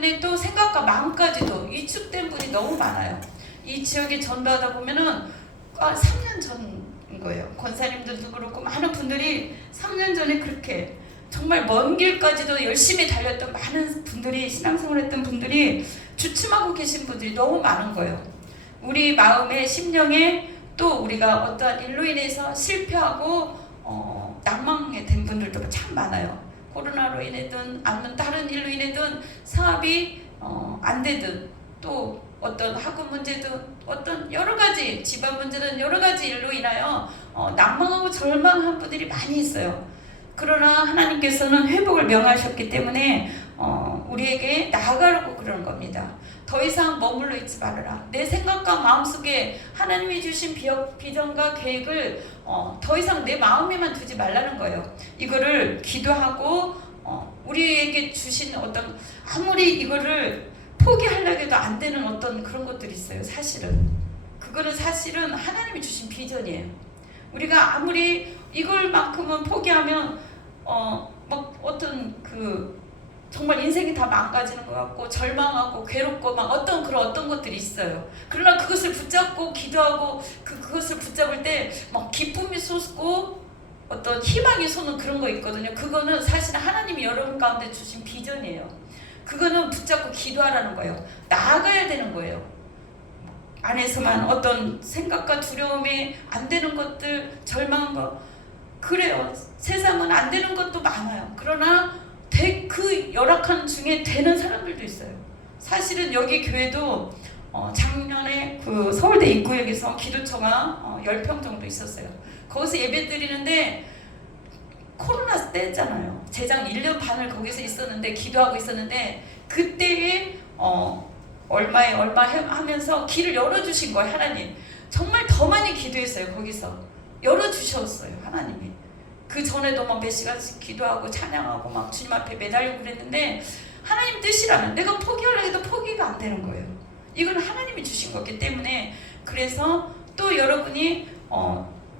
때문에 또 생각과 마음까지도 위축된 분이 너무 많아요. 이 지역에 전도하다 보면은 3년 전인 거예요. 권사님들도 그렇고 많은 분들이 3년 전에 그렇게 정말 먼 길까지도 열심히 달렸던 많은 분들이, 신앙생활했던 분들이 주춤하고 계신 분들이 너무 많은 거예요. 우리 마음에, 심령에 또 우리가 어떠한 일로 인해서 실패하고 낭망에 된 분들도 참 많아요. 코로나로 인해든 아니면 다른 일로 인해든 사업이 안 되든 또 어떤 학업 문제든 어떤 여러 가지 집안 문제든 여러 가지 일로 인하여 낭망하고 절망한 분들이 많이 있어요. 그러나 하나님께서는 회복을 명하셨기 때문에 우리에게 나아가라고 그러는 겁니다. 더 이상 머물러 있지 말아라. 내 생각과 마음속에 하나님이 주신 비전과 계획을 더 이상 내 마음에만 두지 말라는 거예요. 이거를 기도하고 우리에게 주신 어떤, 아무리 이거를 포기하려고 해도 안 되는 어떤 그런 것들이 있어요. 그거는 사실은 하나님이 주신 비전이에요. 우리가 아무리 이걸만큼은 포기하면 막 어떤 정말 인생이 다 망가지는 것 같고 절망하고 괴롭고 막 어떤 것들이 있어요. 그러나 그것을 붙잡고 기도하고 그것을 붙잡을 때 막 기쁨이 솟고 어떤 희망이 솟는 그런 거 있거든요. 그거는 사실 하나님이 여러분 가운데 주신 비전이에요. 그거는 붙잡고 기도하라는 거예요. 나아가야 되는 거예요. 안에서만 어떤 생각과 두려움이 안 되는 것들, 절망한 거, 그래요. 세상은 안 되는 것도 많아요. 그러나 그 열악한 중에 되는 사람들도 있어요. 사실은 여기 교회도 작년에 그 서울대 입구역에서 기도처가 10평 정도 있었어요. 거기서 예배 드리는데 코로나 때잖아요. 재작 1년 반을 거기서 있었는데, 기도하고 있었는데, 그때에 얼마 하면서 길을 열어주신 거예요. 하나님. 정말 더 많이 기도했어요. 거기서 열어주셨어요. 하나님이. 그 전에도 막 몇 시간씩 기도하고 찬양하고 막 주님 앞에 매달리고 그랬는데, 하나님 뜻이라면 내가 포기하려고 해도 포기가 안 되는 거예요. 이건 하나님이 주신 거기 때문에. 그래서 또 여러분이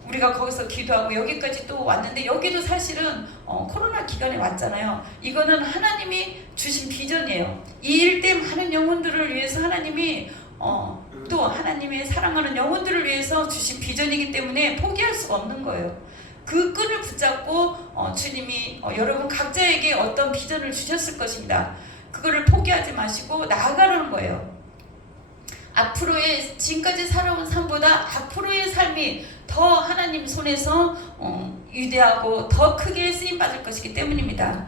우리가 거기서 기도하고 여기까지 또 왔는데, 여기도 사실은 코로나 기간에 왔잖아요. 이거는 하나님이 주신 비전이에요. 이 일 때 많은 영혼들을 위해서 하나님이 또 하나님의 사랑하는 영혼들을 위해서 주신 비전이기 때문에 포기할 수가 없는 거예요. 그 끈을 붙잡고 주님이 여러분 각자에게 어떤 비전을 주셨을 것입니다. 그거를 포기하지 마시고 나아가라는 거예요. 앞으로의, 지금까지 살아온 삶보다 앞으로의 삶이 더 하나님 손에서 위대하고 더 크게 쓰임받을 것이기 때문입니다.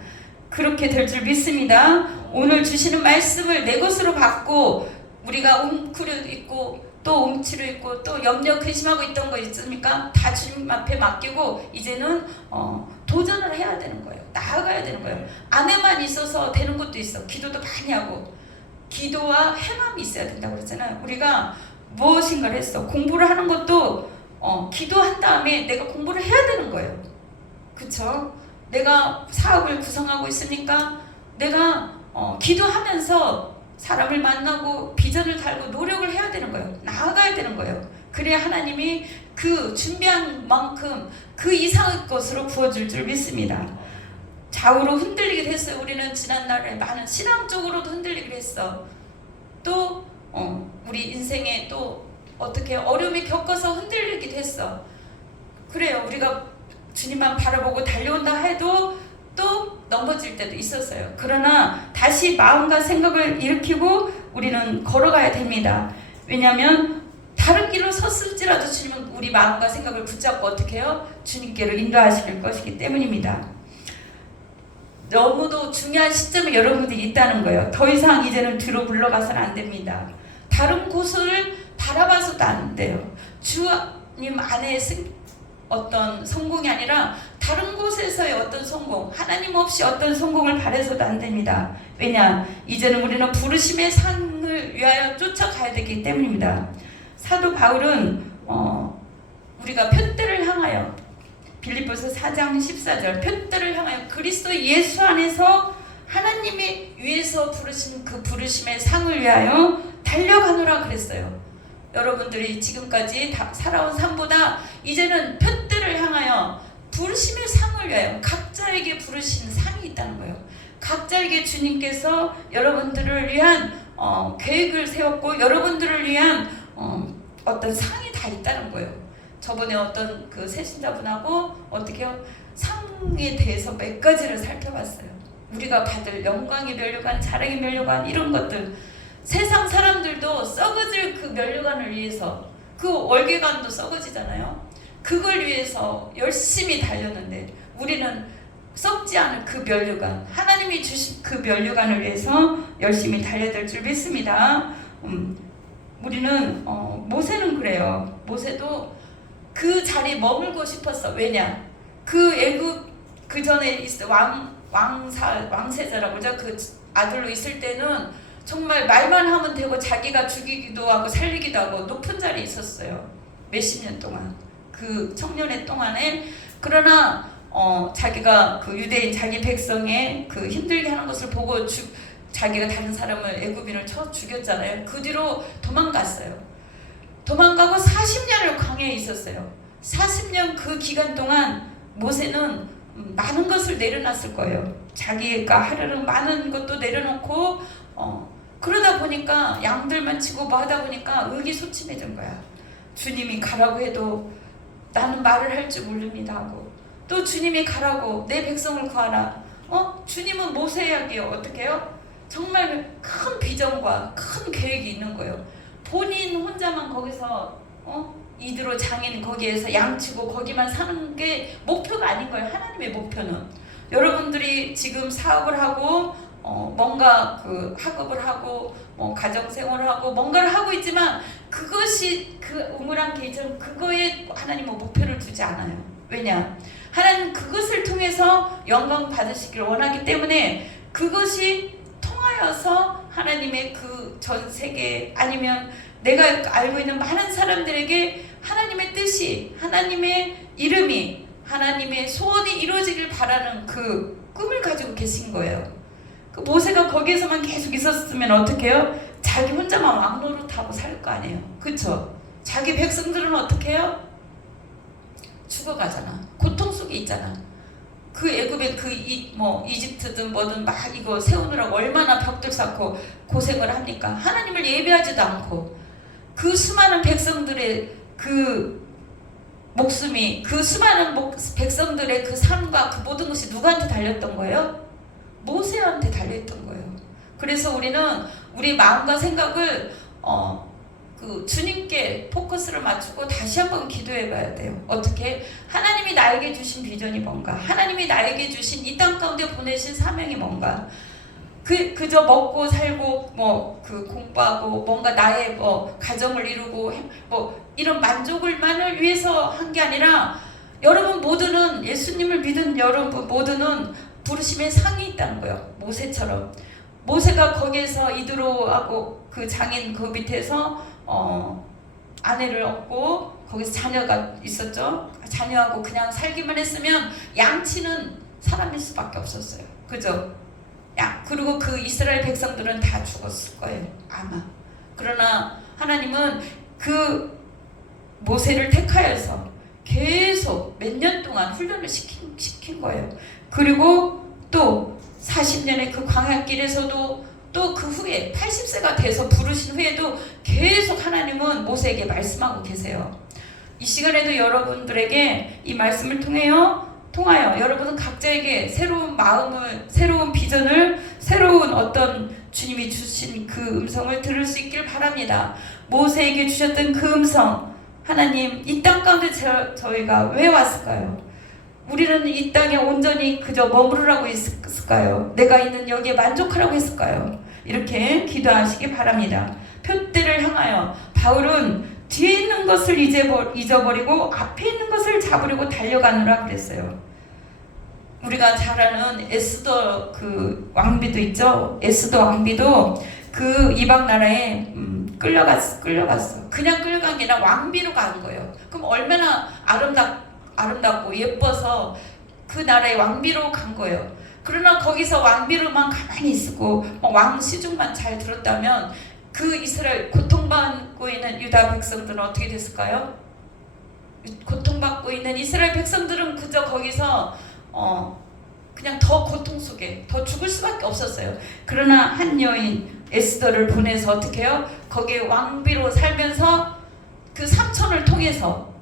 그렇게 될 줄 믿습니다. 오늘 주시는 말씀을 내 것으로 받고, 우리가 웅크려 있고 또 움츠려 있고 또 염려 근심하고 있던 거 있습니까? 다 주님 앞에 맡기고 이제는 도전을 해야 되는 거예요. 나아가야 되는 거예요. 안에만 있어서 되는 것도 있어. 기도도 많이 하고 기도와 행함이 있어야 된다고 그랬잖아요. 우리가 무엇인가를 했어. 공부를 하는 것도 기도한 다음에 내가 공부를 해야 되는 거예요. 그쵸? 내가 사업을 구성하고 있으니까 내가 기도하면서 사람을 만나고 비전을 달고 노력을 해야 되는 거예요. 나아가야 되는 거예요. 그래야 하나님이 그 준비한 만큼 그 이상의 것으로 부어줄 줄 믿습니다. 좌우로 흔들리기도 했어요. 우리는 지난날에 많은 신앙적으로도 흔들리기도 했어. 또 우리 인생에 또 어떻게 어려움이 겪어서 흔들리기도 했어. 그래요. 우리가 주님만 바라보고 달려온다 해도 또 넘어질 때도 있었어요. 그러나 다시 마음과 생각을 일으키고 우리는 걸어가야 됩니다. 왜냐하면 다른 길로 섰을지라도 주님은 우리 마음과 생각을 붙잡고 어떻게 해요? 주님께로 인도하실 것이기 때문입니다. 너무도 중요한 시점에 여러분들이 있다는 거예요. 더 이상 이제는 뒤로 물러가서는 안 됩니다. 다른 곳을 바라봐서도 안 돼요. 주님 안에 어떤 성공이 아니라 다른 곳에서의 어떤 성공, 하나님 없이 어떤 성공을 바라서도 안 됩니다. 왜냐? 이제는 우리는 부르심의 상을 위하여 쫓아가야 되기 때문입니다. 사도 바울은 우리가 표대를 향하여, 빌립보서 4장 14절, 표대를 향하여 그리스도 예수 안에서 하나님이 위에서 부르신 그 부르심의 상을 위하여 달려가노라 그랬어요. 여러분들이 지금까지 살아온 삶보다 이제는 표대를 향하여 부르심의 상을 위하여 각자에게 부르신 상이 있다는 거예요. 각자에게 주님께서 여러분들을 위한 계획을 세웠고 여러분들을 위한 어떤 상이 다 있다는 거예요. 저번에 어떤 그 새신자분하고 어떻게요? 상에 대해서 몇 가지를 살펴봤어요. 우리가 받을 영광의 면류관, 자랑의 면류관 이런 것들. 세상 사람들도 썩어질 그 면류관을 위해서 그 월계관도 썩어지잖아요. 그걸 위해서 열심히 달렸는데 우리는 썩지 않을 그 면류관, 하나님이 주신 그 면류관을 위해서 열심히 달려야 될 줄 믿습니다. 우리는 모세는 그래요. 모세도 그 자리에 머물고 싶었어. 왜냐? 그 애굽 그 전에 있을 왕세자라고 하죠. 그 아들로 있을 때는 정말 말만 하면 되고 자기가 죽이기도 하고 살리기도 하고 높은 자리에 있었어요. 몇십 년 동안. 그 청년의 동안에. 그러나 자기가 그 유대인 자기 백성의 그 힘들게 하는 것을 보고 자기가 다른 사람을 애굽인을 쳐 죽였잖아요. 그 뒤로 도망갔어요. 도망가고 40년을 광야에 있었어요. 40년 그 기간 동안 모세는 많은 것을 내려놨을 거예요. 자기가 하려는 많은 것도 내려놓고 그러다 보니까 양들만 치고 뭐 하다 보니까 의기소침해진 거야. 주님이 가라고 해도 나는 말을 할 줄 모릅니다 하고 또 주님이 가라고 내 백성을 구하라. 주님은 모세에게 어떻게 해요? 정말 큰 비전과 큰 계획이 있는 거예요. 본인 혼자만 거기서 이드로 장인 거기에서 양치고 거기만 사는 게 목표가 아닌 거예요. 하나님의 목표는 여러분들이 지금 사업을 하고 뭔가 그 학업을 하고 가정생활을 하고 뭔가를 하고 있지만 그것이 그 우물한 계정 그거에 하나님은 목표를 두지 않아요. 왜냐? 하나님 그것을 통해서 영광 받으시기를 원하기 때문에 그것이 통하여서 하나님의 그 전 세계 아니면 내가 알고 있는 많은 사람들에게 하나님의 뜻이 하나님의 이름이 하나님의 소원이 이루어지길 바라는 그 꿈을 가지고 계신 거예요. 그 모세가 거기에서만 계속 있었으면 어떻게 해요? 자기 혼자만 왕노릇하고 살 거 아니에요. 그쵸? 자기 백성들은 어떻게 해요? 죽어가잖아. 고통 속에 있잖아. 그 애굽의 이집트든 뭐든 막 이거 세우느라고 얼마나 벽들 쌓고 고생을 합니까? 하나님을 예배하지도 않고 그 수많은 백성들의 그 목숨이 그 수많은 백성들의 그 삶과 그 모든 것이 누구한테 달렸던 거예요? 모세한테 달려있던 거예요. 그래서 우리는 우리 마음과 생각을 그 주님께 포커스를 맞추고 다시 한번 기도해 봐야 돼요. 어떻게? 하나님이 나에게 주신 비전이 뭔가? 하나님이 나에게 주신 이 땅 가운데 보내신 사명이 뭔가? 그저 먹고 살고 그 공부하고 뭔가 나의 가정을 이루고 이런 만족을만을 위해서 한 게 아니라 여러분 모두는 예수님을 믿은 여러분 모두는 부르심의 상이 있다는 거예요. 모세처럼. 모세가 거기에서 이드로하고 그 장인 그 밑에서 아내를 얻고 거기서 자녀가 있었죠. 자녀하고 그냥 살기만 했으면 양치는 사람일 수밖에 없었어요. 그죠? 그리고 그 이스라엘 백성들은 다 죽었을 거예요. 아마. 그러나 하나님은 그 모세를 택하여서 계속 몇 년 동안 훈련을 시킨 거예요. 그리고 또 40년의 그 광야길에서도 또 그 후에 80세가 돼서 부르신 후에도 계속 하나님은 모세에게 말씀하고 계세요. 이 시간에도 여러분들에게 이 말씀을 통하여 여러분은 각자에게 새로운 마음을, 새로운 비전을, 새로운 어떤 주님이 주신 그 음성을 들을 수 있길 바랍니다. 모세에게 주셨던 그 음성, 하나님 이 땅 가운데 저희가 왜 왔을까요? 우리는 이 땅에 온전히 그저 머무르라고 했을까요? 내가 있는 여기에 만족하라고 했을까요? 이렇게 기도하시기 바랍니다. 표대를 향하여 바울은 뒤에 있는 것을 잊어버리고 앞에 있는 것을 잡으려고 달려가느라 그랬어요. 우리가 잘 아는 에스더 그 왕비도 있죠. 에스더 왕비도 그 이방 나라에 끌려갔어. 그냥 끌려간 게 아니라 왕비로 간 거예요. 그럼 얼마나 아름답고 예뻐서 그 나라의 왕비로 간 거예요. 그러나 거기서 왕비로만 가만히 있고 왕 시중만 잘 들었다면 그 이스라엘 고통받고 있는 유다 백성들은 어떻게 됐을까요? 고통받고 있는 이스라엘 백성들은 그저 거기서 그냥 더 고통 속에 더 죽을 수밖에 없었어요. 그러나 한 여인 에스더를 보내서 어떻게 해요? 거기에 왕비로 살면서 그 삼촌을 통해서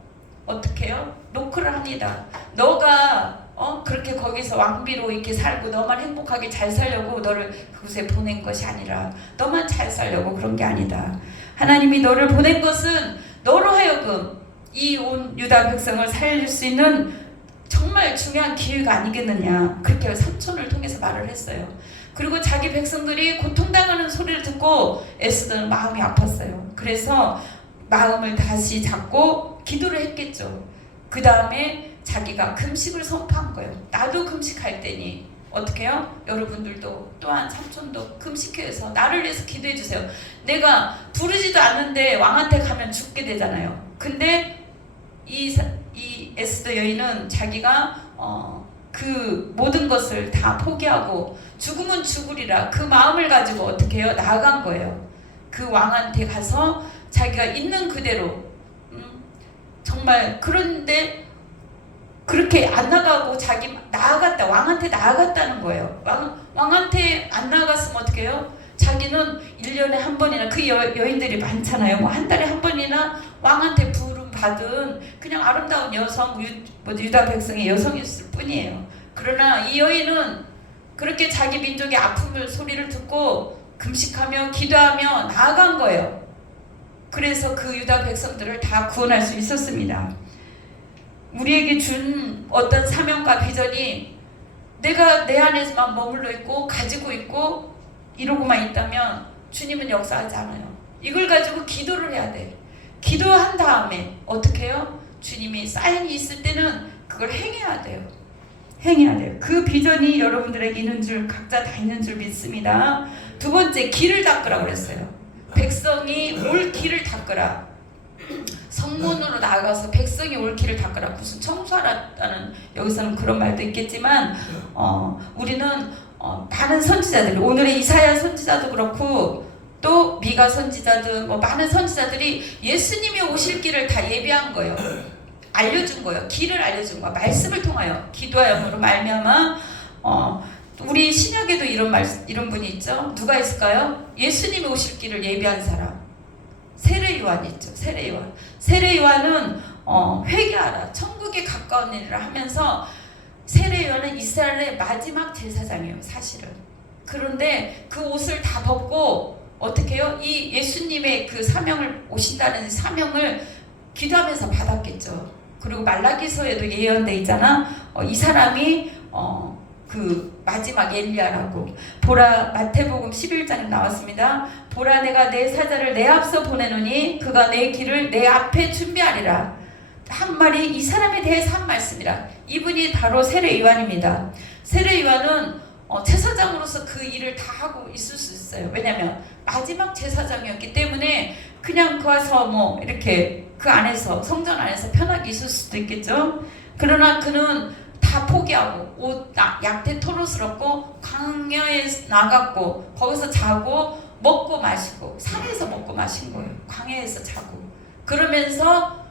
어떻게 해요? 노크를 합니다. 너가 그렇게 거기서 왕비로 이렇게 살고 너만 행복하게 잘 살려고 너를 그곳에 보낸 것이 아니라 너만 잘 살려고 그런 게 아니다. 하나님이 너를 보낸 것은 너로 하여금 이 온 유다 백성을 살릴 수 있는 정말 중요한 기회가 아니겠느냐. 그렇게 삼촌을 통해서 말을 했어요. 그리고 자기 백성들이 고통당하는 소리를 듣고 에스더는 마음이 아팠어요. 그래서 마음을 다시 잡고 기도를 했겠죠. 그 다음에 자기가 금식을 선포한 거예요. 나도 금식할 때니 어떻게 해요? 여러분들도 또한 삼촌도 금식해서 나를 위해서 기도해 주세요. 내가 부르지도 않는데 왕한테 가면 죽게 되잖아요. 근데 이 에스더 여인은 자기가 그 모든 것을 다 포기하고 죽으면 죽으리라 그 마음을 가지고 어떻게 해요? 나아간 거예요. 그 왕한테 가서 자기가 있는 그대로 정말 그런데 그렇게 안 나가고 자기 나아갔다. 왕한테 나아갔다는 거예요. 왕한테 안 나아갔으면 어떻게 해요? 자기는 1년에 한 번이나 그 여인들이 많잖아요. 뭐 한 달에 한 번이나 왕한테 부름 받은 그냥 아름다운 여성 유다 백성의 여성이었을 뿐이에요. 그러나 이 여인은 그렇게 자기 민족의 아픔을 소리를 듣고 금식하며 기도하며 나아간 거예요. 그래서 그 유다 백성들을 다 구원할 수 있었습니다. 우리에게 준 어떤 사명과 비전이 내가 내 안에서만 머물러 있고 가지고 있고 이러고만 있다면 주님은 역사하지 않아요. 이걸 가지고 기도를 해야 돼. 기도한 다음에 어떻게 해요? 주님이 사인이 있을 때는 그걸 행해야 돼요. 행해야 돼요. 그 비전이 여러분들에게 있는 줄 각자 다 있는 줄 믿습니다. 두 번째, 길을 닦으라고 그랬어요. 백성이 올 길을 닦으라. 성문으로 나가서 백성이 올 길을 닦으라. 무슨 청소하라는 여기서는 그런 말도 있겠지만 우리는 많은 선지자들, 오늘의 이사야 선지자도 그렇고 또 미가 선지자든 뭐 많은 선지자들이 예수님이 오실 길을 다 예비한 거예요. 알려준 거예요. 길을 알려준 거예요. 말씀을 통하여 기도하여으로 말미암아 우리 신약에도 이런 분이 있죠. 누가 있을까요? 예수님이 오실 길을 예비한 사람. 세례 요한이 있죠. 세례 요한. 세례 요한은 회개하라. 천국에 가까운 일이라 하면서 세례 요한은 이스라엘의 마지막 제사장이에요. 사실은. 그런데 그 옷을 다 벗고 어떻게 해요? 이 예수님의 그 사명을 오신다는 사명을 기도하면서 받았겠죠. 그리고 말라기서에도 예언돼 있잖아. 이 사람이 그 마지막 엘리야라고. 보라, 마태복음 11장에 나왔습니다. 보라, 내가 내 사자를 내 앞서 보내노니 그가 내 길을 내 앞에 준비하리라. 한 말이 이 사람에 대해서 한 말씀이라. 이분이 바로 세례 요한입니다. 세례 요한은 제사장으로서 그 일을 다 하고 있을 수 있어요. 왜냐하면 마지막 제사장이었기 때문에 그냥 그 와서 뭐 이렇게 그 안에서 성전 안에서 편하게 있을 수도 있겠죠. 그러나 그는 다 포기하고 옷 약대 토로스럽고 광야에 나갔고 거기서 자고 먹고 마시고 산에서 먹고 마신 거예요. 광야에서 자고 그러면서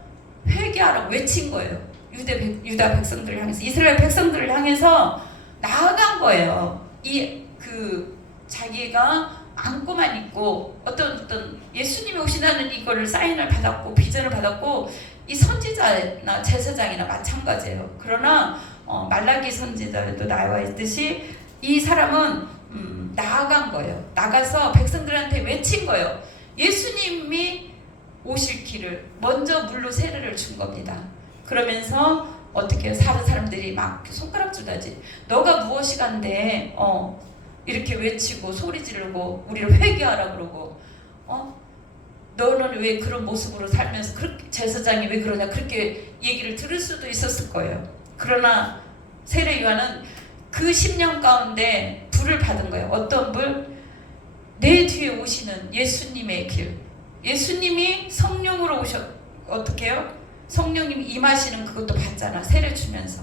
회개하라고 외친 거예요. 유다 백성들을 향해서, 이스라엘 백성들을 향해서 나아간 거예요. 자기가 안고만 있고 어떤 예수님이 오신다는 이거를 사인을 받았고 비전을 받았고 이 선지자나 제사장이나 마찬가지예요. 그러나 말라기 선지자에도 나와 있듯이 이 사람은 나아간 거예요. 나가서 백성들한테 외친 거예요. 예수님이 오실 길을 먼저 물로 세례를 준 겁니다. 그러면서 어떻게 다른 사람들이 막 손가락질하지. 너가 무엇이간데 이렇게 외치고 소리 지르고 우리를 회개하라 그러고 너는 왜 그런 모습으로 살면서 그렇게 제사장이 왜 그러냐 그렇게 얘기를 들을 수도 있었을 거예요. 그러나 세례 요한은 그 10년 가운데 불을 받은 거예요. 어떤 불? 내 뒤에 오시는 예수님의 길. 예수님이 성령으로 어떻게 해요? 성령님이 임하시는 그것도 봤잖아. 세례 주면서.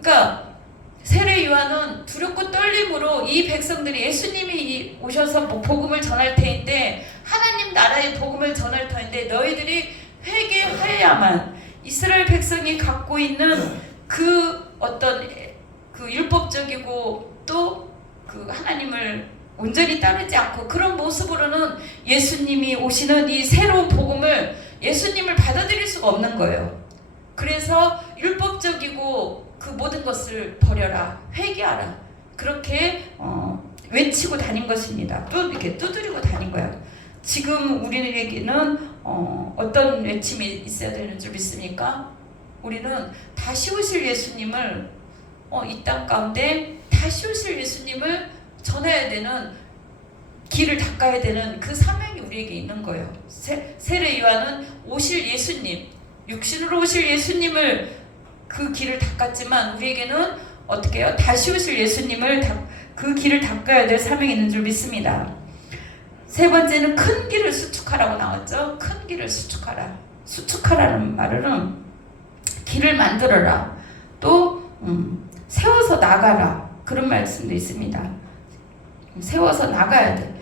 그러니까 세례 요한은 두렵고 떨림으로 이 백성들이 예수님이 오셔서 뭐 복음을 전할 터인데 하나님 나라의 복음을 전할 터인데 너희들이 회개하여야만 이스라엘 백성이 갖고 있는 그 어떤 그 율법적이고 또 그 하나님을 온전히 따르지 않고 그런 모습으로는 예수님이 오시는 이 새로운 복음을 예수님을 받아들일 수가 없는 거예요. 그래서 율법적이고 그 모든 것을 버려라, 회개하라, 그렇게 외치고 다닌 것입니다. 또 이렇게 두드리고 다닌 거예요. 지금 우리에게는 어떤 외침이 있어야 되는 줄 믿습니까? 우리는 다시 오실 예수님을 이 땅 가운데 다시 오실 예수님을 전해야 되는, 길을 닦아야 되는 그 사명이 우리에게 있는 거예요. 세례 요한은 오실 예수님, 육신으로 오실 예수님을 그 길을 닦았지만 우리에게는 어떻게 해요? 다시 오실 예수님을 그 길을 닦아야 될 사명이 있는 줄 믿습니다. 세 번째는 큰 길을 수축하라고 나왔죠. 큰 길을 수축하라. 수축하라는 말은 길을 만들어라, 또 세워서 나가라, 그런 말씀도 있습니다. 세워서 나가야 돼.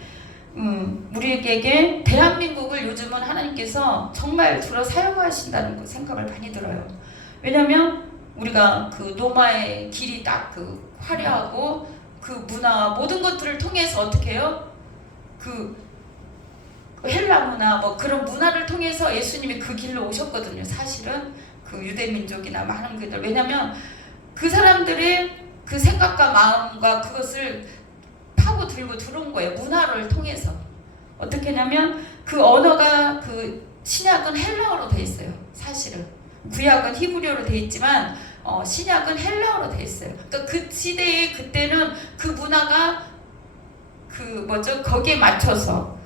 우리에게 대한민국을 요즘은 하나님께서 정말 주로 사용하신다는 생각을 많이 들어요. 왜냐하면 우리가 그 노마의 길이 딱 그 화려하고 그 문화 모든 것들을 통해서 어떻게 해요? 그 헬라 문화 뭐 그런 문화를 통해서 예수님이 그 길로 오셨거든요. 사실은 그 유대 민족이나 많은 그들, 왜냐하면 그 사람들의 그 생각과 마음과 그것을 파고 들고 들어온 거예요. 문화를 통해서. 어떻게 하냐면 그 언어가 그 신약은 헬라어로 돼 있어요. 사실은 구약은 히브리어로 돼 있지만 신약은 헬라어로 돼 있어요. 그러니까 그 시대에 그때는 그 문화가 거기에 맞춰서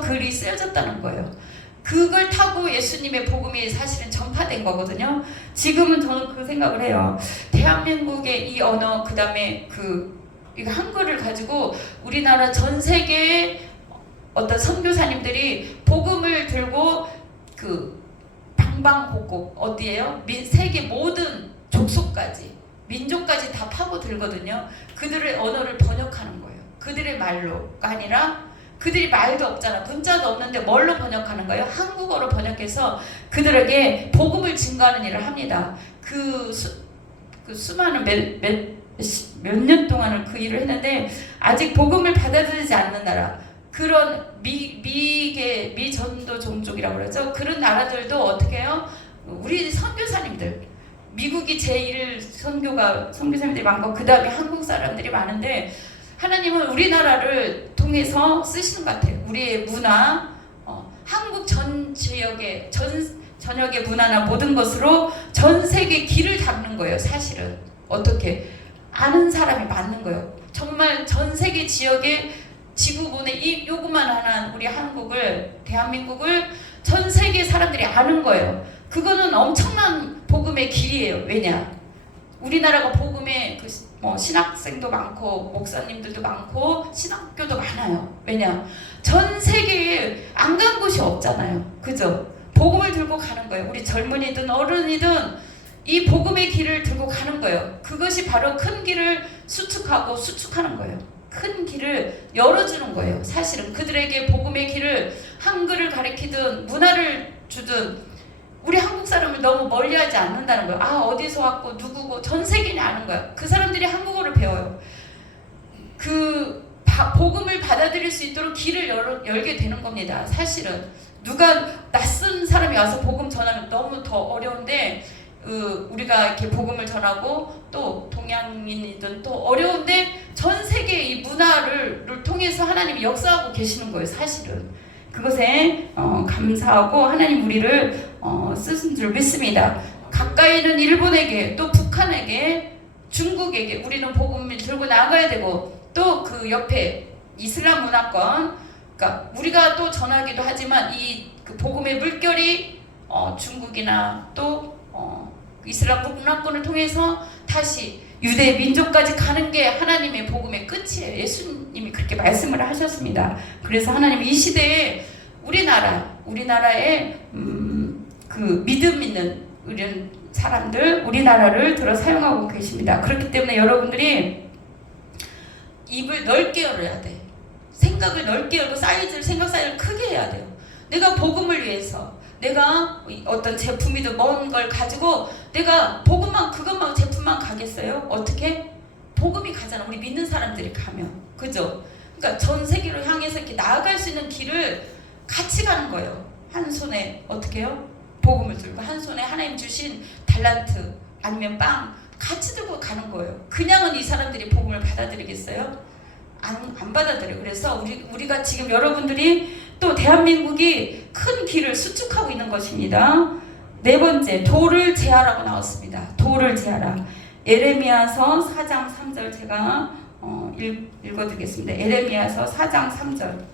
글이 쓰여졌다는 거예요. 그걸 타고 예수님의 복음이 사실은 전파된 거거든요. 지금은 저는 그 생각을 해요. 대한민국의 이 언어, 그 다음에 이 한글을 가지고 우리나라 전 세계의 어떤 선교사님들이 복음을 들고 그 방방곡곡, 어디에요? 세계 모든 족속까지, 민족까지 다 파고 들거든요. 그들의 언어를 번역하는 거예요. 그들의 말로가 아니라, 그들이 말도 없잖아. 문자도 없는데 뭘로 번역하는 거예요? 한국어로 번역해서 그들에게 복음을 증거하는 일을 합니다. 수많은 몇 년 동안을 그 일을 했는데 아직 복음을 받아들이지 않는 나라, 그런 미전도 종족이라고 그러죠. 그런 나라들도 어떻게 해요? 우리 선교사님들, 미국이 제1 선교사님들이 많고 그 다음에 한국 사람들이 많은데 하나님은 우리나라를 통해서 쓰시는 것 같아요. 우리의 문화, 한국 전 지역의 전역의 문화나 모든 것으로 전 세계 길을 닦는 거예요. 사실은 어떻게 아는 사람이 많는 거예요. 정말 전 세계 지역의 지구본의 이 요구만한 우리 한국을, 대한민국을 전 세계 사람들이 아는 거예요. 그거는 엄청난 복음의 길이에요. 왜냐? 우리나라가 복음의 신학생도 많고 목사님들도 많고 신학교도 많아요. 왜냐? 전 세계에 안 간 곳이 없잖아요. 그죠? 복음을 들고 가는 거예요. 우리 젊은이든 어른이든 이 복음의 길을 들고 가는 거예요. 그것이 바로 큰 길을 수축하는 거예요. 큰 길을 열어주는 거예요. 사실은 그들에게 복음의 길을, 한글을 가르치든 문화를 주든 우리 한국 사람을 너무 멀리하지 않는다는 거예요. 어디서 왔고 누구고 전 세계인이 아는 거야. 그 사람들이 한국어를 배워요. 복음을 받아들일 수 있도록 길을 열게 되는 겁니다. 사실은 누가 낯선 사람이 와서 복음 전하면 너무 더 어려운데 우리가 이렇게 복음을 전하고 또 동양인이든 또 어려운데 전 세계 이 문화를 통해서 하나님이 역사하고 계시는 거예요. 사실은 그것에 감사하고 하나님 우리를 쓰신 줄 믿습니다. 가까이는 일본에게, 또 북한에게, 중국에게 우리는 복음을 들고 나가야 되고, 또 그 옆에 이슬람 문화권, 그러니까 우리가 또 전하기도 하지만 그 복음의 물결이 중국이나 또 이슬람 문화권을 통해서 다시 유대 민족까지 가는 게 하나님의 복음의 끝이에요. 예수님이 그렇게 말씀을 하셨습니다. 그래서 하나님이 이 시대에 우리나라에 그 믿음 있는 이런 사람들, 우리나라를 들어 사용하고 계십니다. 그렇기 때문에 여러분들이 입을 넓게 열어야 돼. 생각을 넓게 열고 생각 사이즈를 크게 해야 돼요. 내가 복음을 위해서, 내가 어떤 제품이든 뭔 걸 가지고 내가 복음만 그것만 제품만 가겠어요? 어떻게? 복음이 가잖아. 우리 믿는 사람들이 가면. 그죠? 그러니까 전 세계로 향해서 이렇게 나아갈 수 있는 길을 같이 가는 거예요. 한 손에 어떻게 해요? 복음을 들고 한 손에 하나님 주신 달란트 아니면 빵 같이 들고 가는 거예요. 그냥은 이 사람들이 복음을 받아들이겠어요? 안 받아들여요. 그래서 우리가 지금 여러분들이 또 대한민국이 큰 길을 수축하고 있는 것입니다. 네 번째, 도를 제하라고 나왔습니다. 도를 제하라. 에레미야서 4장 3절 제가 읽어드리겠습니다. 에레미야서 4장 3절.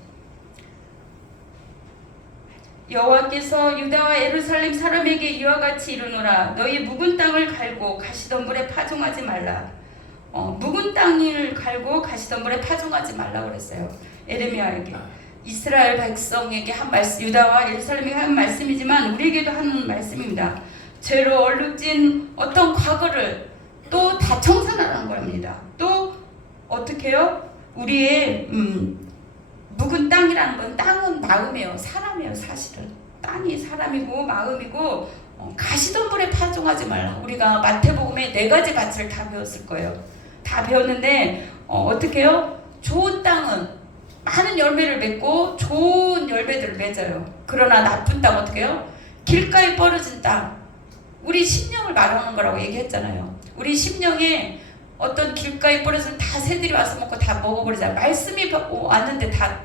여호와께서 유다와 예루살렘 사람에게 이와 같이 이르노라. 너희 묵은 땅을 갈고 가시던 물에 파종하지 말라. 묵은 땅을 갈고 가시던 물에 파종하지 말라 그랬어요. 에레미야에게. 이스라엘 백성에게 한 말씀, 유다와 예루살렘에게 한 말씀이지만 우리에게도 하는 말씀입니다. 죄로 얼룩진 어떤 과거를 또 다 청산하라는 겁니다. 또 어떻게 해요? 우리의 묵은 땅이라는 건 땅은 마음이에요. 사람이에요. 사실은 땅이 사람이고 마음이고 가시던 물에 파종하지 말라. 우리가 마태복음에 4가지 밭을 다 배웠을 거예요. 다 배웠는데 어떻게 해요? 좋은 땅은 많은 열매를 맺고 좋은 열매들을 맺어요. 그러나 나쁜 땅 어떻게 해요? 길가에 뻘어진 땅. 우리 심령을 말하는 거라고 얘기했잖아요. 우리 심령에 어떤 길가에 뻘어진 다 새들이 와서 먹고 다 먹어버리잖아요. 말씀이 왔는데 다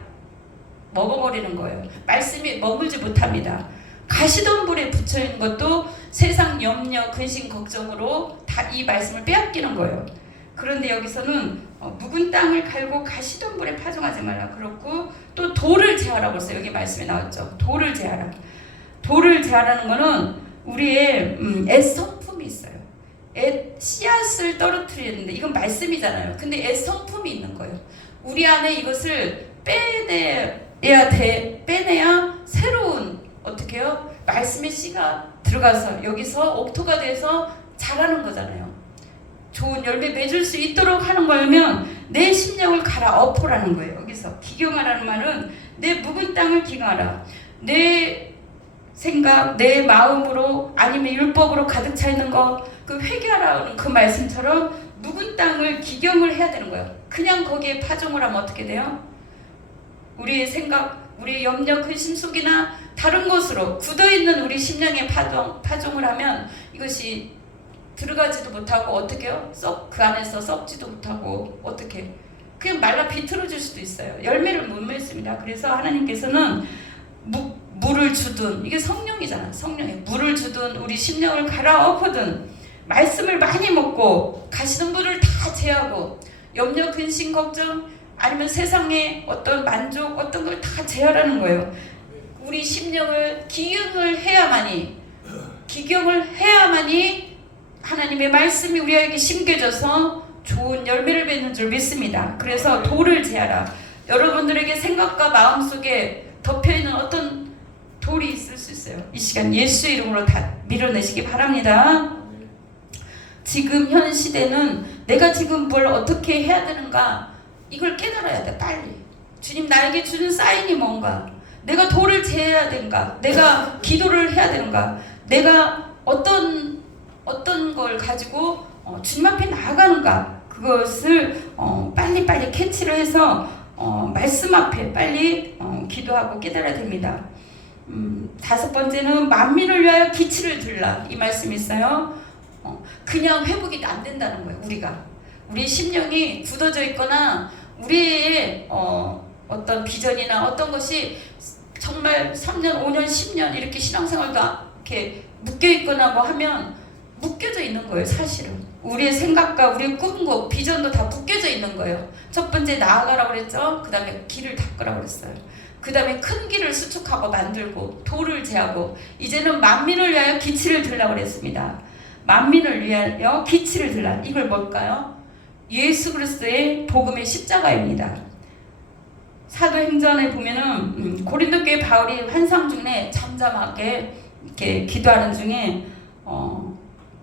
먹어버리는 거예요. 말씀이 머물지 못합니다. 가시던 불에 붙여있는 것도 세상 염려, 근심, 걱정으로 다 이 말씀을 빼앗기는 거예요. 그런데 여기서는 묵은 땅을 갈고 가시던 불에 파종하지 말라. 그렇고 또 돌을 제하라고 했어요. 여기 말씀에 나왔죠. 돌을 제하라. 돌을 제하라는 거는 우리의 애성품이 있어요. 씨앗을 떨어뜨리는데 이건 말씀이잖아요. 근데 애성품이 있는 거예요. 우리 안에 이것을 빼내야 새로운 어떻게 해요? 말씀의 씨가 들어가서 여기서 옥토가 돼서 자라는 거잖아요. 좋은 열매 맺을 수 있도록 하는 거면 내 심령을 갈아엎으라는 거예요. 여기서 기경하라는 말은 내 묵은 땅을 기경하라. 내 생각, 내 마음으로 아니면 율법으로 가득 차 있는 거 그 회개하라는 그 말씀처럼 묵은 땅을 기경을 해야 되는 거예요. 그냥 거기에 파종을 하면 어떻게 돼요? 우리의 생각, 우리의 염려, 근심 속이나 다른 곳으로 굳어있는 우리 심령에 파종을 하면 이것이 들어가지도 못하고 어떻게 해요? 그 안에서 썩지도 못하고 어떻게 그냥 말라 비틀어질 수도 있어요. 열매를 못 맺습니다. 그래서 하나님께서는 물을 주든 이게 성령이잖아. 성령에 물을 주든 우리 심령을 갈아엎거든 말씀을 많이 먹고 가시는 분을 다 제하고 염려, 근심, 걱정 아니면 세상의 어떤 만족 어떤 걸 다 제하라는 거예요. 우리 심령을 기경을 해야만이 하나님의 말씀이 우리에게 심겨져서 좋은 열매를 맺는 줄 믿습니다. 그래서 돌을 제하라. 여러분들에게 생각과 마음속에 덮여있는 어떤 돌이 있을 수 있어요. 이 시간 예수 이름으로 다 밀어내시기 바랍니다. 지금 현 시대는 내가 지금 뭘 어떻게 해야 되는가 이걸 깨달아야 돼. 빨리 주님 나에게 주는 사인이 뭔가 내가 돌을 제해야 되는가 내가 기도를 해야 되는가 내가 어떤 걸 가지고 주님 앞에 나아가는가 그것을 빨리 캐치를 해서 말씀 앞에 빨리 기도하고 깨달아야 됩니다. 5번째는 만민을 위하여 기치를 들라 이 말씀이 있어요. 그냥 회복이 안 된다는 거예요. 우리 심령이 굳어져 있거나 우리의 어떤 비전이나 어떤 것이 정말 3년, 5년, 10년 이렇게 신앙생활도 이렇게 묶여 있거나 뭐 하면 묶여져 있는 거예요. 사실은 우리의 생각과 우리의 꿈과 비전도 다 묶여져 있는 거예요. 첫 번째 나아가라고 그랬죠. 그 다음에 길을 닦으라고 그랬어요. 그 다음에 큰 길을 수축하고 만들고 돌을 제하고 이제는 만민을 위하여 기치를 들라고 그랬습니다. 만민을 위하여 기치를 들라. 이걸 뭘까요? 예수 그리스도의 복음의 십자가입니다. 사도행전에 보면은 고린도 교회 바울이 환상 중에 잠잠하게 이렇게 기도하는 중에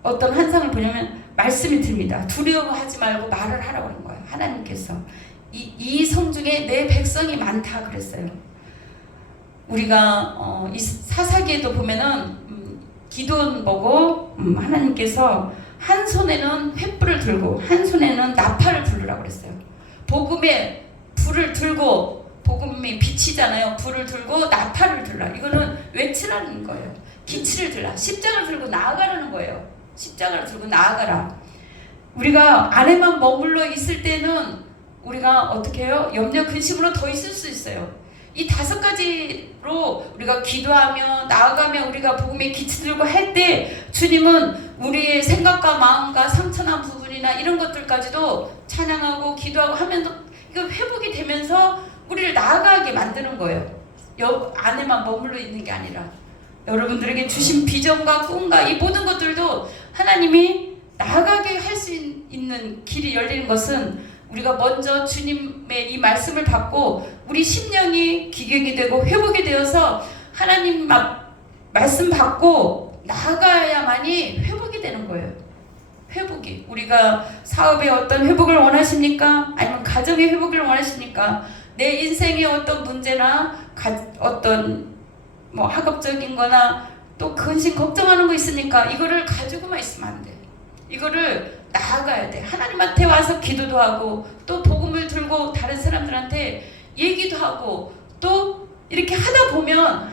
어떤 환상을 보냐면 말씀이 듭니다. 두려워하지 말고 말을 하라고 하는 거예요. 하나님께서 이 성 중에 내 백성이 많다 그랬어요. 우리가 이 사사기에도 보면은 기도원 보고 하나님께서 한 손에는 횃불을 들고 한 손에는 나팔을 부르라고 그랬어요. 복음의 불을 들고, 복음이 빛이잖아요. 불을 들고 나팔을 들라. 이거는 외치라는 거예요. 기치를 들라. 십자가를 들고 나아가라는 거예요. 십자가를 들고 나아가라. 우리가 안에만 머물러 있을 때는 우리가 어떻게 해요? 염려 근심으로 더 있을 수 있어요. 이 5가지로 우리가 기도하며 나아가며 우리가 복음의 기치 들고 할 때 주님은 우리의 생각과 마음과 상처난 부분이나 이런 것들까지도 찬양하고 기도하고 하면서 이거 회복이 되면서 우리를 나아가게 만드는 거예요. 안에만 머물러 있는 게 아니라 여러분들에게 주신 비전과 꿈과 이 모든 것들도 하나님이 나아가게 할 수 있는 길이 열리는 것은 우리가 먼저 주님의 이 말씀을 받고 우리 심령이 기경이 되고 회복이 되어서 하나님 말씀 받고 나아가야만이 회복이 되는 거예요. 회복이. 우리가 사업의 어떤 회복을 원하십니까? 아니면 가정의 회복을 원하십니까? 내 인생의 어떤 문제나 어떤 뭐 학업적인 거나 또 근심 걱정하는 거 있으니까 이거를 가지고만 있으면 안 돼. 이거를 나아가야 돼. 하나님한테 와서 기도도 하고 또 복음을 들고 다른 사람들한테 얘기도 하고 또 이렇게 하다 보면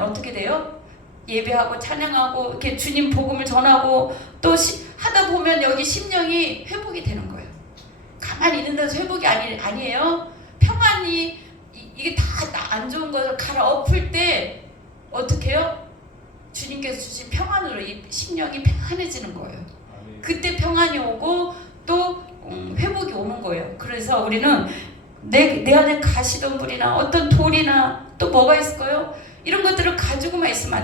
어떻게 돼요? 예배하고 찬양하고 이렇게 주님 복음을 전하고 또 하다 보면 여기 심령이 회복이 되는 거예요. 가만히 있는 데서 회복이 아니에요. 평안이 이게 다 안 좋은 것을 갈아엎을 때 어떻게 해요? 주님께서 주신 평안으로 이 심령이 평안해지는 거예요. 그때 평안이 오고 또 회복이 오는 거예요. 그래서 우리는 내 안에 가시덤불이나 어떤 돌이나 또 뭐가 있을까요? 이런 것들을 가지고만 있으면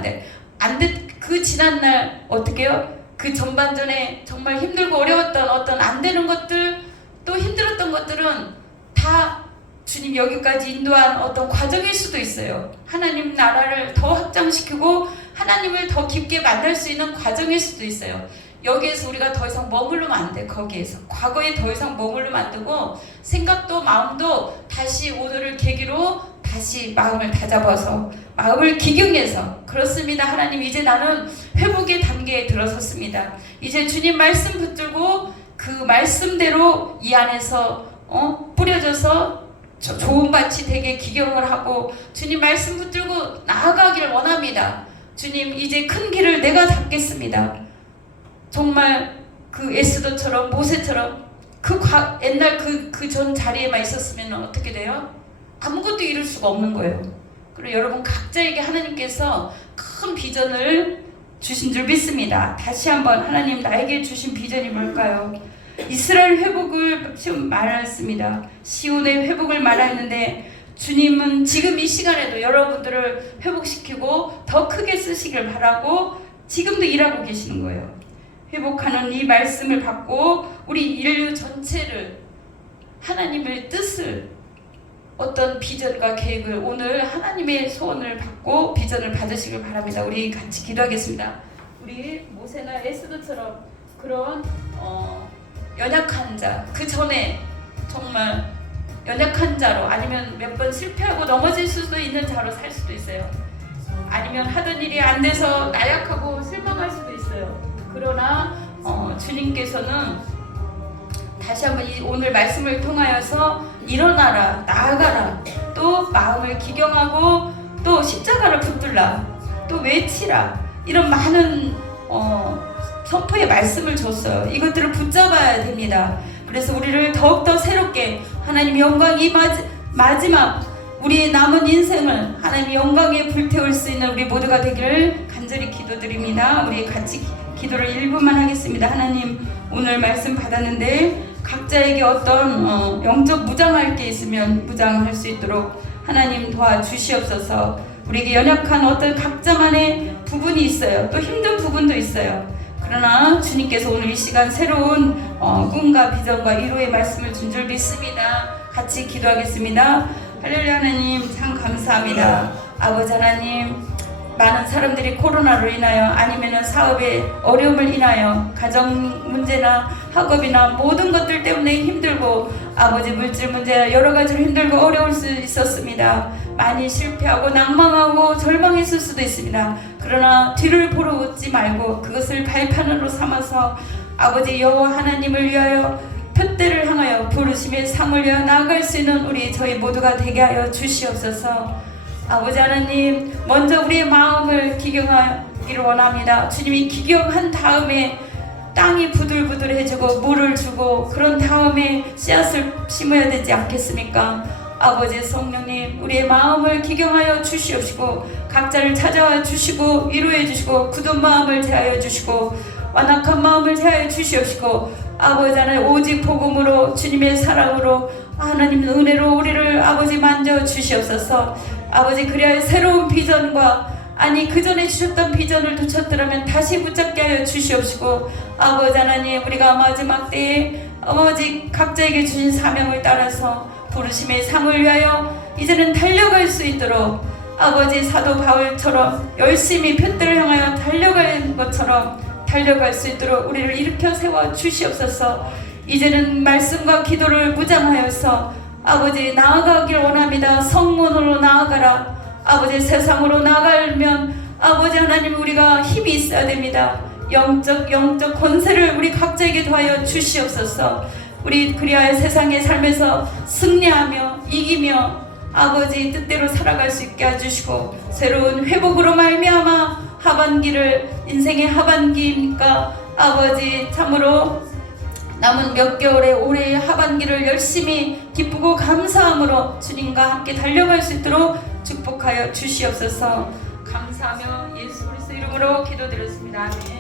안 돼. 그 지난날 어떻게 해요? 그 전반전에 정말 힘들고 어려웠던 어떤 안 되는 것들, 또 힘들었던 것들은 다 주님 여기까지 인도한 어떤 과정일 수도 있어요. 하나님 나라를 더 확장시키고 하나님을 더 깊게 만날 수 있는 과정일 수도 있어요. 여기에서 우리가 더 이상 머무르면 안 돼. 거기에서 과거에 더 이상 머무르면 안 되고 생각도 마음도 다시 오늘을 계기로 다시 마음을 다잡아서 마음을 기경해서 그렇습니다. 하나님 이제 나는 회복의 단계에 들어섰습니다. 이제 주님 말씀 붙들고 그 말씀대로 이 안에서 뿌려져서 좋은 밭이 되게 기경을 하고 주님 말씀 붙들고 나아가기를 원합니다. 주님 이제 큰 길을 내가 닦겠습니다. 정말 그 에스더처럼 모세처럼 옛날 그 전 자리에만 있었으면 어떻게 돼요? 아무것도 이룰 수가 없는 거예요. 그리고 여러분 각자에게 하나님께서 큰 비전을 주신 줄 믿습니다. 다시 한번 하나님 나에게 주신 비전이 뭘까요? 이스라엘 회복을 지금 말했습니다. 시온의 회복을 말했는데 주님은 지금 이 시간에도 여러분들을 회복시키고 더 크게 쓰시길 바라고 지금도 일하고 계시는 거예요. 회복하는 이 말씀을 받고 우리 인류 전체를 하나님의 뜻을 어떤 비전과 계획을 오늘 하나님의 소원을 받고 비전을 받으시길 바랍니다. 우리 같이 기도하겠습니다. 우리 모세나 에스더처럼 그런 연약한 자, 그 전에 정말 연약한 자로 아니면 몇 번 실패하고 넘어질 수도 있는 자로 살 수도 있어요. 아니면 하던 일이 안 돼서 나약하고 실망할 수도 있어요. 그러나 주님께서는 다시 한번 오늘 말씀을 통하여서 일어나라, 나아가라, 또 마음을 기경하고 또 십자가를 붙들라, 또 외치라, 이런 많은 선포의 말씀을 줬어요. 이것들을 붙잡아야 됩니다. 그래서 우리를 더욱더 새롭게 하나님 영광이 마지막 우리의 남은 인생을 하나님 영광에 불태울 수 있는 우리 모두가 되기를 간절히 기도드립니다. 우리 같이 기도를 1분만 하겠습니다. 하나님 오늘 말씀 받았는데 각자에게 어떤 영적 무장할 게 있으면 무장할 수 있도록 하나님 도와주시옵소서. 우리에게 연약한 어떤 각자만의 부분이 있어요. 또 힘든 부분도 있어요. 그러나 주님께서 오늘 이 시간 새로운 꿈과 비전과 위로의 말씀을 준 줄 믿습니다. 같이 기도하겠습니다. 할렐루야. 하나님 참 감사합니다. 아버지 하나님, 많은 사람들이 코로나로 인하여 아니면 사업의 어려움을 인하여 가정 문제나 학업이나 모든 것들 때문에 힘들고 아버지 물질 문제 여러 가지로 힘들고 어려울 수 있었습니다. 많이 실패하고 낭망하고 절망했을 수도 있습니다. 그러나 뒤를 보러 웃지 말고 그것을 발판으로 삼아서 아버지 여호와 하나님을 위하여 표대를 향하여 부르심의 상을 위하여 나아갈 수 있는 우리 저희 모두가 되게 하여 주시옵소서. 아버지 하나님, 먼저 우리의 마음을 기경하기를 원합니다. 주님이 기경한 다음에 땅이 부들부들해지고 물을 주고 그런 다음에 씨앗을 심어야 되지 않겠습니까? 아버지 성령님, 우리의 마음을 기경하여 주시옵시고 각자를 찾아와 주시고 위로해 주시고 굳은 마음을 제하여 주시고 완악한 마음을 제하여 주시옵시고 아버지 하나님, 오직 복음으로 주님의 사랑으로 하나님 은혜로 우리를 아버지 만져 주시옵소서. 아버지, 그리하여 새로운 비전과 아니 그 전에 주셨던 비전을 놓쳤더라면 다시 붙잡게 하여 주시옵시고 아버지 하나님, 우리가 마지막 때에 아버지 각자에게 주신 사명을 따라서 부르심의 상을 위하여 이제는 달려갈 수 있도록 아버지 사도 바울처럼 열심히 표대를 향하여 달려가는 것처럼 달려갈 수 있도록 우리를 일으켜 세워 주시옵소서. 이제는 말씀과 기도를 무장하여서 아버지 나아가길 원합니다. 성문으로 나아가라. 아버지 세상으로 나아가려면 아버지 하나님, 우리가 힘이 있어야 됩니다. 영적 권세를 우리 각자에게 더하여 주시옵소서. 우리 그리하여 세상의 삶에서 승리하며 이기며 아버지 뜻대로 살아갈 수 있게 해주시고 새로운 회복으로 말미암아 하반기를, 인생의 하반기입니까 아버지, 참으로 남은 몇 개월의 올해의 하반기를 열심히 기쁘고 감사함으로 주님과 함께 달려갈 수 있도록 축복하여 주시옵소서. 감사하며 예수 그리스도 이름으로 기도드렸습니다. 아멘.